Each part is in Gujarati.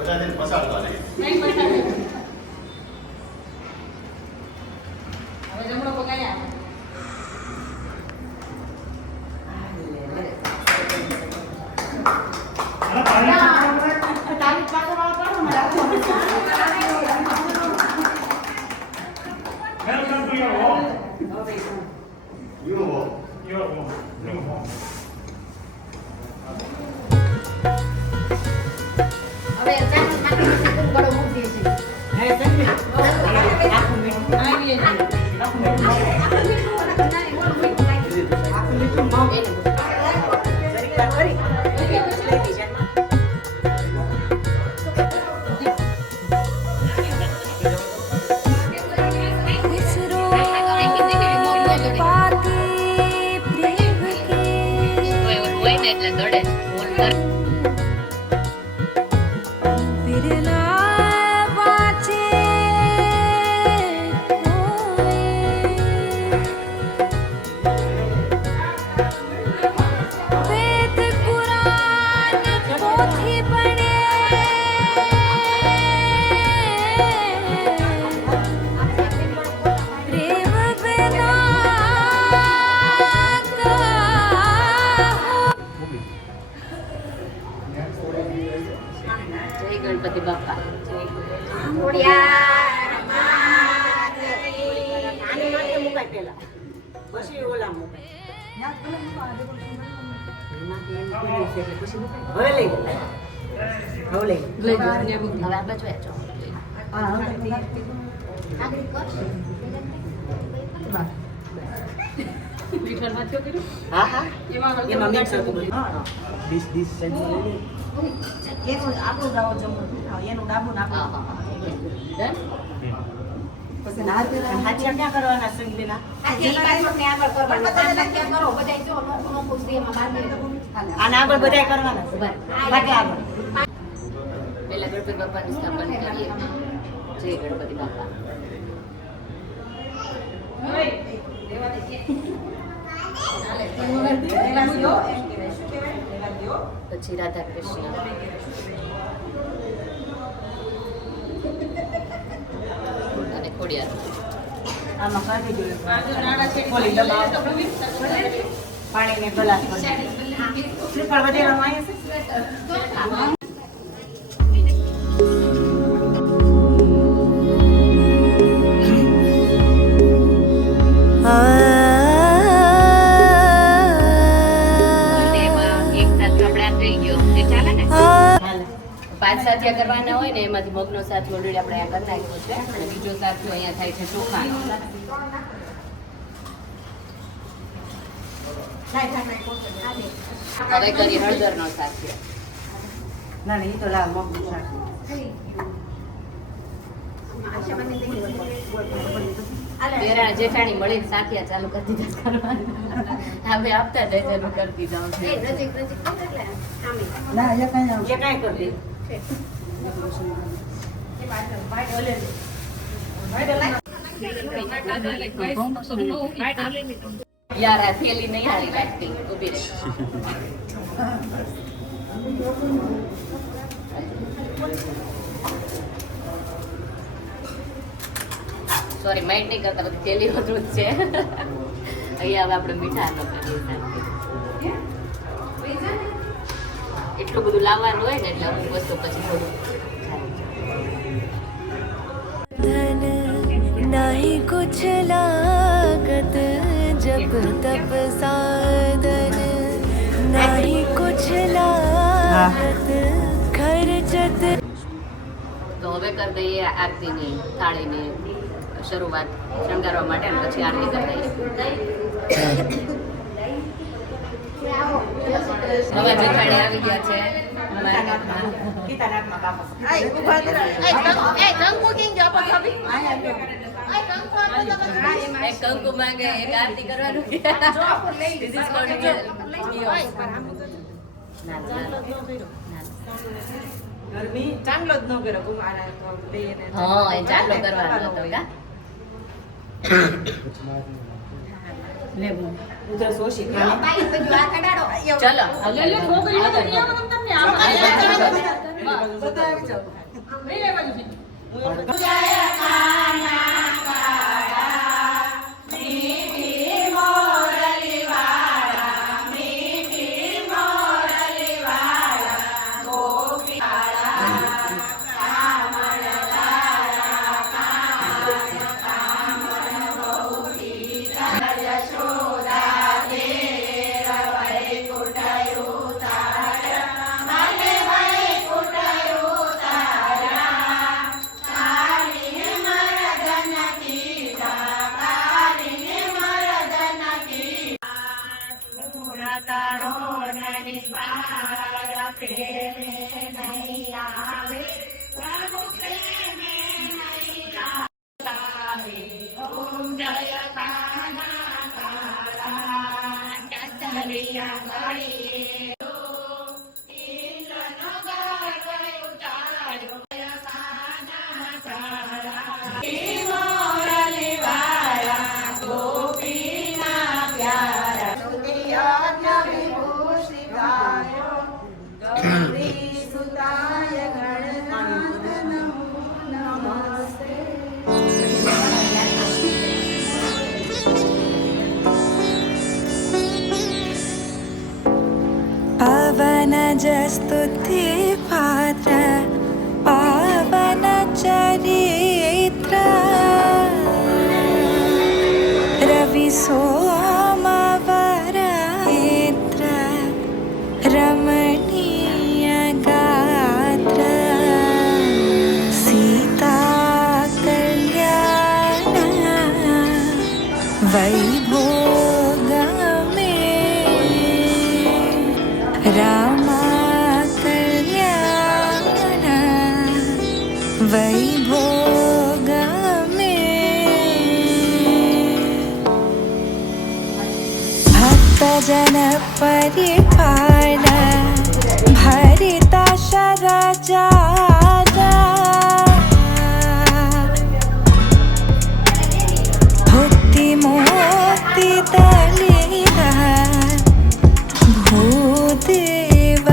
બધા તેને પસાડવા નહીં. નહીં પસાડે. હવે જમણો પગાયા. Welcome to your home. You home. Your home. New home. હવે જાણ નાખી દે બડો મૂકી દે છે. હે જમી. આખું મીઠું આવી જાય. આખું મીઠું નાની બોલ મીઠું નાખી દે. આખું મીઠું માં એને જરીક વાર કરી લઈ દી જાન ગણપતિ બાપા પછી ઓલા આપણું ડાબો જમવું એનું ડાબુ નાખવું પછી હાથિયા ક્યાં કરવાના સંગીના આને આગળ બધાય કરવાના પેલા ગણપતિ બાપાની સ્થાપના કરીએ જય ગણપતિ બાપા પછી રાધા કૃષ્ણ અને ખોડિયાર આમાં કાઢી જોઈએ પાણીને ગ્લાસ શ્રીફળ વધારવામાં આવે છે પાંચ સાથિયા કરવાના હોય ને એમાંથી મગનો સાથી ઓલરેડી આપણે અહીંયા કરી નાખ્યો છે અને બીજો સાથિયો અહીંયા થાય છે ચોખાનો હવે કરી હળદરનો સાથિયો ના એ તો લાવ મગનો સાથિયો જેઠાણી મળી સાથિયા ચાલુ કરી દીધા કરવાના હવે આપતા જાય ચાલુ કરી દીધા ના એ કઈ કરી યાર આ થેલી નહીં હારી લાગતી ઉભી રહે સોરી માઇન્ડ નહીં કરતા બધી થેલી વધુ જ છે અહીંયા હવે આપણે મીઠાનો કરીએ એટલું બધું લાવવાનું હોય ને એટલે અમુક વસ્તુ પછી થોડું नहीं कुछ लागत जब तप साधन नहीं कुछ लागत खर्चत તો હવે કરી દઈએ આરતીની થાળીની શરૂઆત શણગારવા માટે અને પછી આરતી કરી દઈએ હવે જેઠાણી આવી ગયા છે એક કંકુ માંગે એક આરતી કરવાનું ચાંદલો જ ન કર્યો હા એ ચાંદલો કરવાનો હતો લે બોલ ઉધર સોશી લ્યો, બાઈ બધું આ કડાડો ચલો લે લે છોકરીઓ તો નહીં આવે તમને આમ બતાવી ચાલો લઈ લે બાજુથી पावन जस्तुति पात्र पावन चरित्र रवि सोमवरनेत्र रमणीय गात्र सीता कल्याण वैभोगमे रामा कल्याण वैभोगमे भक्तजन परिपाल भरिता शरजादा भुक्ति मोक्ति दलिता भूदेव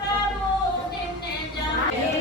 પ્રભુ દિને જાણે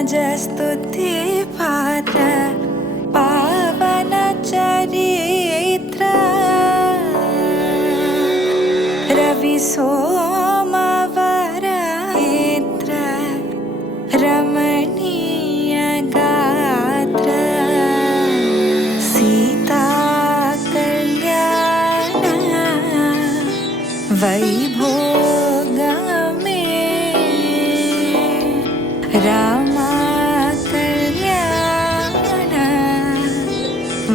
स्तुति पात्र पावन चरित्र रवि सोमवरनेत्र रमणीय गात्र सीता कल्याण वैभोगमे रामा कल्याण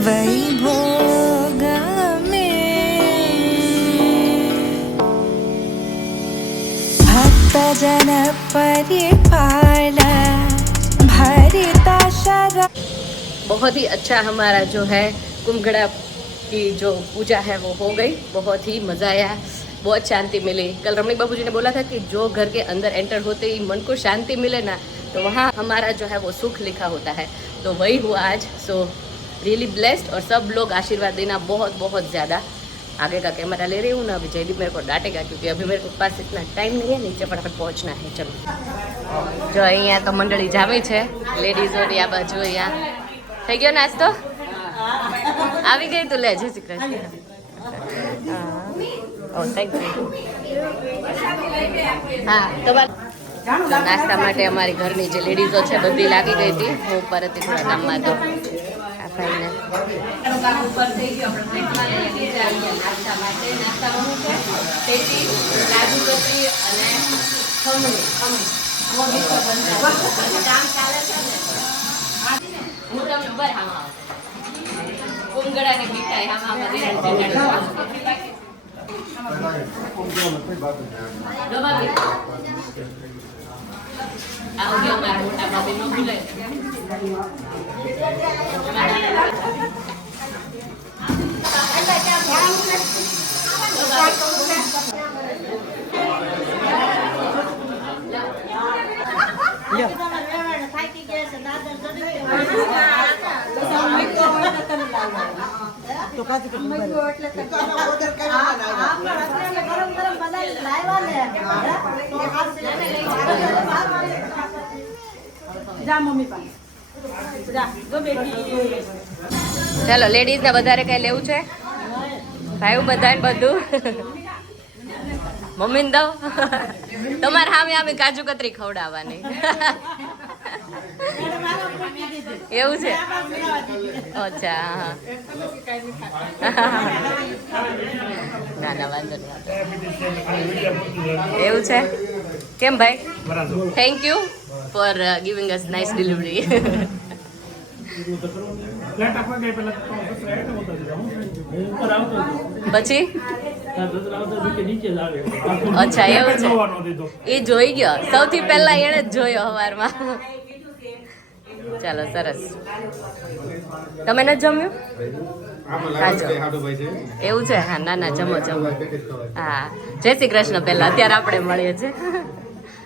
वैभोगमे भक्तजन परिपाल भरिता शरण। बहुत ही अच्छा हमारा जो है कुंभगढ़ा की जो पूजा है वो हो गई। बहुत ही मज़ा आया, बहुत शांति मिली। कल रमणी बाबू जी ने बोला था कि जो घर के अंदर एंटर होते ही मन को शांति मिले ना, तो वहाँ हमारा जो है वो सुख लिखा होता है। तो वही हुआ आज। So really blessed. और सब लोग आशीर्वाद देना बहुत बहुत ज़्यादा। आगे का कैमरा ले रही हूँ ना, अभी जयदीप मेरे को डांटेगा क्योंकि अभी मेरे को पास इतना टाइम नहीं है, नीचे फटाफट पहुँचना है। चलो जो અહીંયા તો મંડળી જામી છે, લેડીઝોની આ બાજુ અહીંયા થઈ ગયો નાસ્તો, આવી ગઈ તું લે. જય શ્રી કૃષ્ણ. ઓ થેન્ક યુ. હા તમારે નાસ્તા માટે અમારી ઘરની જે લેડીઝો છે બધી લાગી ગઈ હતી. હું ઉપર હતી થોડા કામમાં, તો આ ભાઈને કામ ઉપર થઈ ગયો. આપણે પ્લેટમાં લઈને નીચે આવી ગયા નાસ્તા માટે. નાસ્તામાં શું છે? પેટી, કાજુ કતરી અને ખમણી. કામ ચાલે છે ને, હું તમને ઉભા આમાં કુંભગઢાની મીઠાઈ આમાં અમારા મોટા ભાભી નો ભૂલે. ચાલો લેડીઝ ને વધારે કઈ લેવું છે? ભાઈ બધા બધું મમ્મી ને દઉં. તમારે સામે આમે કાજુ કતરી ખવડાવવાની. એવું છે? અચ્છા. ના ના વાંધો નહીં. એવું છે? કેમ ભાઈ? Thank you for giving us nice delivery. પછી અચ્છા એવું છે, એ જોઈ ગયો સૌથી પહેલા એને જ જોયો સવારમાં. ચાલો સરસ. તમે નથી જમ્યું? એવું છે? હા ના ના જમો જમો. હા જય શ્રી કૃષ્ણ. પહેલા અત્યારે આપણે મળીએ છીએ.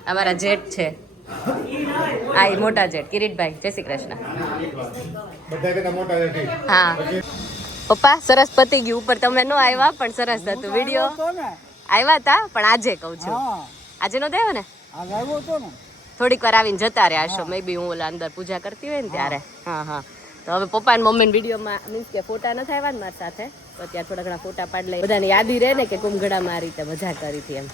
અમારા જેઠ છે, આ મોટા જેઠ કિરીટભાઈ. જય શ્રી કૃષ્ણ. હા પપ્પા સરસ પતી ગયું. ઉપર તમે ન આવ્યા પણ સરસ હતું. વિડીયો આવ્યા હતા પણ આજે કહું છું, આજે નો થયો ને, થોડીક વાર આવીને જતા રહ્યા હશો. મે બી હું ઓલા અંદર પૂજા કરતી હોય ને ત્યારે. હા હા. તો હવે પપ્પા ને મમ્મી વિડીયોમાં મીન્સ કે ફોટા નથી આવ્યા ને મારી સાથે, તો ત્યાં થોડા ઘણા ફોટા પાડી લઈ. બધાને યાદી રહે ને કે કુંભગઢામાં આ રીતે મજા કરી હતી એમ.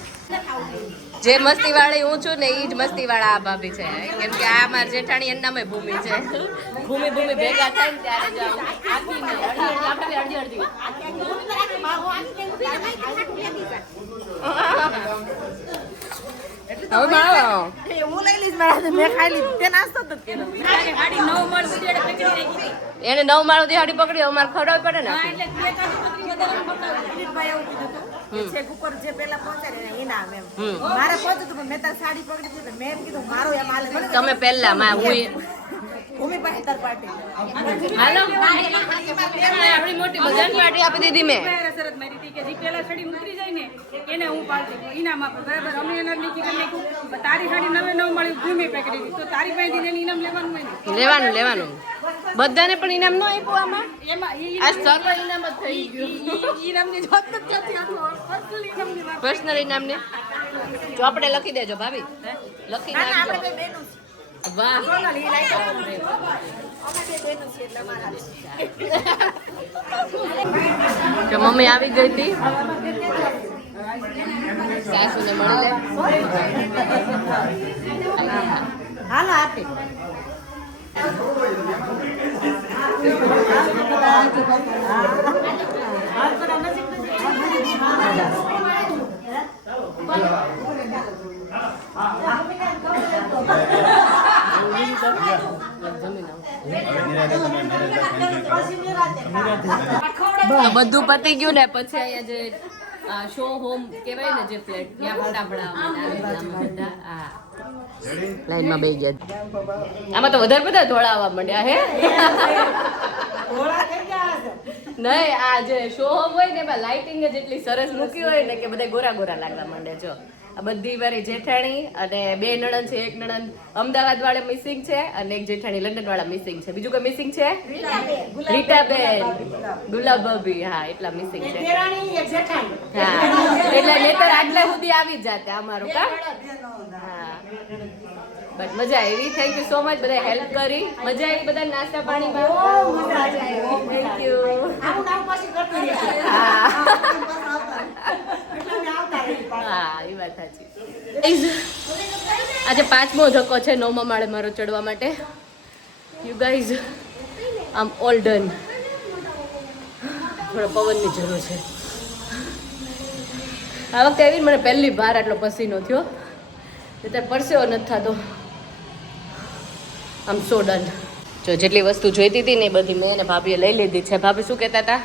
જે મસ્તી વાળી હું છું ને, એ જ મસ્તી વાળા આ ભાભી છે. કેમ કે આ મારી જેઠાણી એના નામે ભૂમિ છે. ભૂમિ ભૂમિ ભેગા થાય ને ત્યારે જ અડધી અડધી. એને 9 માળો દિહાડી પકડી, અમારે ખવડાવવી પડે ને. તમે પહેલા આપણી મોટી ભજન પાર્ટી આપી દીધી મેં. લેવાનું લેવાનું બધાને પણ ઇનામ ન આપ્યું આમાં. આ સર્વ ઇનામ જ થઈ ગયું. પર્સનલ ઇનામ ને ચોપડે લખી દેજો ભાભી, લખી નાખજો. વાહ તો મમ્મી આવી ગઈ હતી સાસુને મળી લે હાલ આપી બધું પતી ગયું ને પછી અહીંયા જે શો હોમ કહેવાય ને જે ફ્લેટ ત્યાં ફટાફડા લાઈનમાં બેસી ગયા આમાં તો વધારે બધા ધોળાવા માંડ્યા હે નહીં આ જે શો હોમ હોય ને એમાં લાઇટિંગ જ એટલી સરસ મૂકી હોય ને કે બધા ગોરા ગોરા લાગવા માંડે જો આ બધી મારી જેઠાણી અને બે નણંદ છે એક નણંદ અમદાવાદ વાળા મિસિંગ છે અને એક જેઠાણી લંડન વાળા મિસિંગ છે બીજું કોઈ મિસિંગ છે રીટાબેન ગુલાબભાભી હા એટલા મિસિંગ છે હા એટલે નહીતર આટલા સુધી આવી જ જાતે અમારું કા હા બટ મજા આવી થેન્ક યુ સો મચ બધા હેલ્પ કરી મજા આવી બધા નાસ્તા પાણીમાં થેન્ક યુ હા એ વાત સાચી આજે 5મો ધક્કો છે 9મા માળે મારો ચડવા માટે યુ ગાઈઝ આમ ઓલ ડન થોડો પવનની જરૂર છે આ વખતે આવી મને પહેલી વાર આટલો પસીનો થયો ત્યારે પરસેવો નથી થતો આમ સો ડન જો જેટલી વસ્તુ જોઈતી હતી ને એ બધી મેં અને ભાભીએ લઈ લીધી છે ભાભી શું કહેતા હતા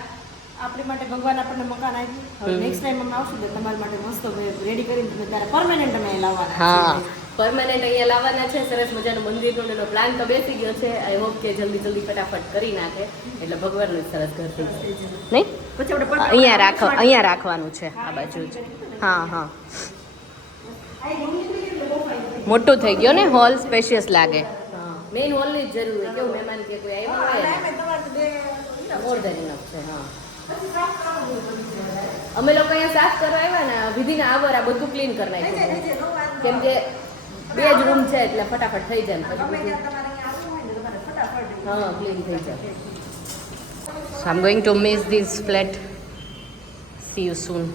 આપણી માટે ભગવાન આપણને મકાન આપ્યું હવે નેક્સ્ટ ટાઈમ અમે આવશું તો તમારા માટે મસ્ત રેડી કરીને તમે ત્યારે પરમેનન્ટ અમે લાવવાના હા પરમેનન્ટ અહીંયા લાવવાના છે સરસ મજાનું મંદિરનો એનો પ્લાન તો બેસી ગયો છે આઈ હોપ કે જલ્દી જલ્દી ફટાફટ કરી નાખે એટલે ભગવાનનું સરસ ઘર થઈ જશે નહીં પછી આપણે અહીંયા રાખવાનું છે આ બાજુ જ હા હા મોટું થઈ ગયો ને હોલ સ્પેશિયસ લાગે મેઇન હોલની જ જરૂર હોય કેવું મહેમાન કે કોઈ આવ્યા હોય મોર ધેન ઇનફ છે હા અમે લોકો અહીંયા સાફ કરવા આવ્યા ને વિધિન આવર આ બધું ક્લીન કરી નાખ્યું કેમ કે 2 જ રૂમ છે એટલે ફટાફટ થઈ જાય હા ક્લીન થઈ જાય so I am going to miss this flat see you soon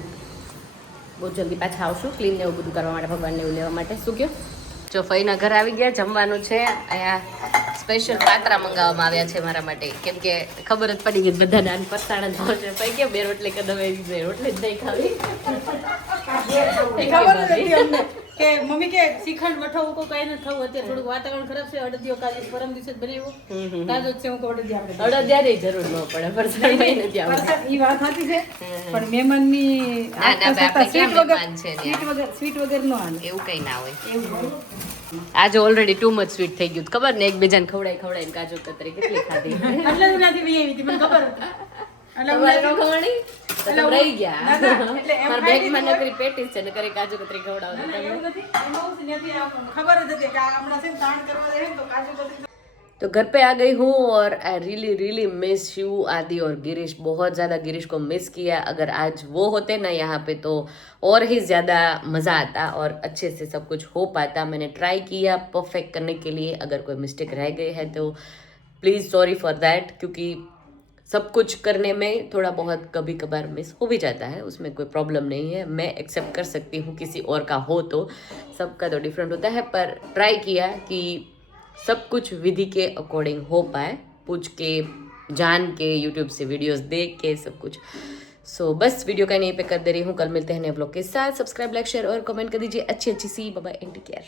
બહુ જલ્દી પાછા આવશું ક્લીન ને એવું બધું કરવા માટે ભગવાનને એવું લેવા માટે શું કહ્યું જો ફઈના ઘર આવી ગયા જમવાનું છે અહીંયા સ્પેશિયલ પાત્રા મંગાવવામાં આવ્યા છે મારા માટે કેમ કે ખબર જ પડી ગઈ બધા નાન પરસાણ જ છે પૈ કે 2 રોટલી કદવે રોટલી જ નહીં ખાવી ખબર નથી અમને કે મમ્મી કે શ્રીખંડ મઠો કો કઈ નથી ખાવું અત્યારે થોડું વાતાવરણ ખરાબ છે અડદિયો કાલે પરમ દિવસે જ બનાવ્યો તાજો જ છે હું અડદિયા આપણે અડદિયાની જરૂર ન પડે પરસાણ નહીં નથી આવતું ઈ વાત સાચી છે પણ મહેમાનની સ્વીટ વગર નો હાલે એવું કઈ ના હોય આજે ઓલરેડી ટુ મચ સ્વીટ થઈ ગયું ખબર ને એકબીજાને ખવડાવીને કાજુ કતરી કેટલી ખાધી એટલે જ નથી વી આવી મને ખબર તમારે નો ખવડાવી તો તમે રહી ગયા મારા બેગમાં નકરી પેટીસ છે નકરી કાજુ કતરી ખવડાવો ખબર જ હતી કે હમણાં છે તાણ કરવા દે તો કાજુ કતરી तो घर पे आ गई हूँ और आई रियली मिस यू आदि और गिरीश बहुत ज़्यादा गिरीश को मिस किया अगर आज वो होते ना यहाँ पे तो और ही ज़्यादा मज़ा आता और अच्छे से सब कुछ हो पाता मैंने ट्राई किया परफेक्ट करने के लिए अगर कोई मिस्टेक रह गए हैं तो प्लीज़ सॉरी फॉर दैट क्योंकि सब कुछ करने में थोड़ा बहुत कभी कभार मिस हो भी जाता है उसमें कोई प्रॉब्लम नहीं है मैं एक्सेप्ट कर सकती हूँ किसी और का हो तो सबका तो डिफरेंट होता है पर ट्राई किया कि सब कुछ विधि के अकॉर्डिंग हो पाए पूछ के जान के यूट्यूब से वीडियोस देख के सब कुछ सो बस वीडियो का यहीं पे कर दे रही हूँ कल मिलते हैं नए ब्लॉग के साथ सब्सक्राइब लाइक शेयर और कमेंट कर दीजिए अच्छी सी bye bye and take care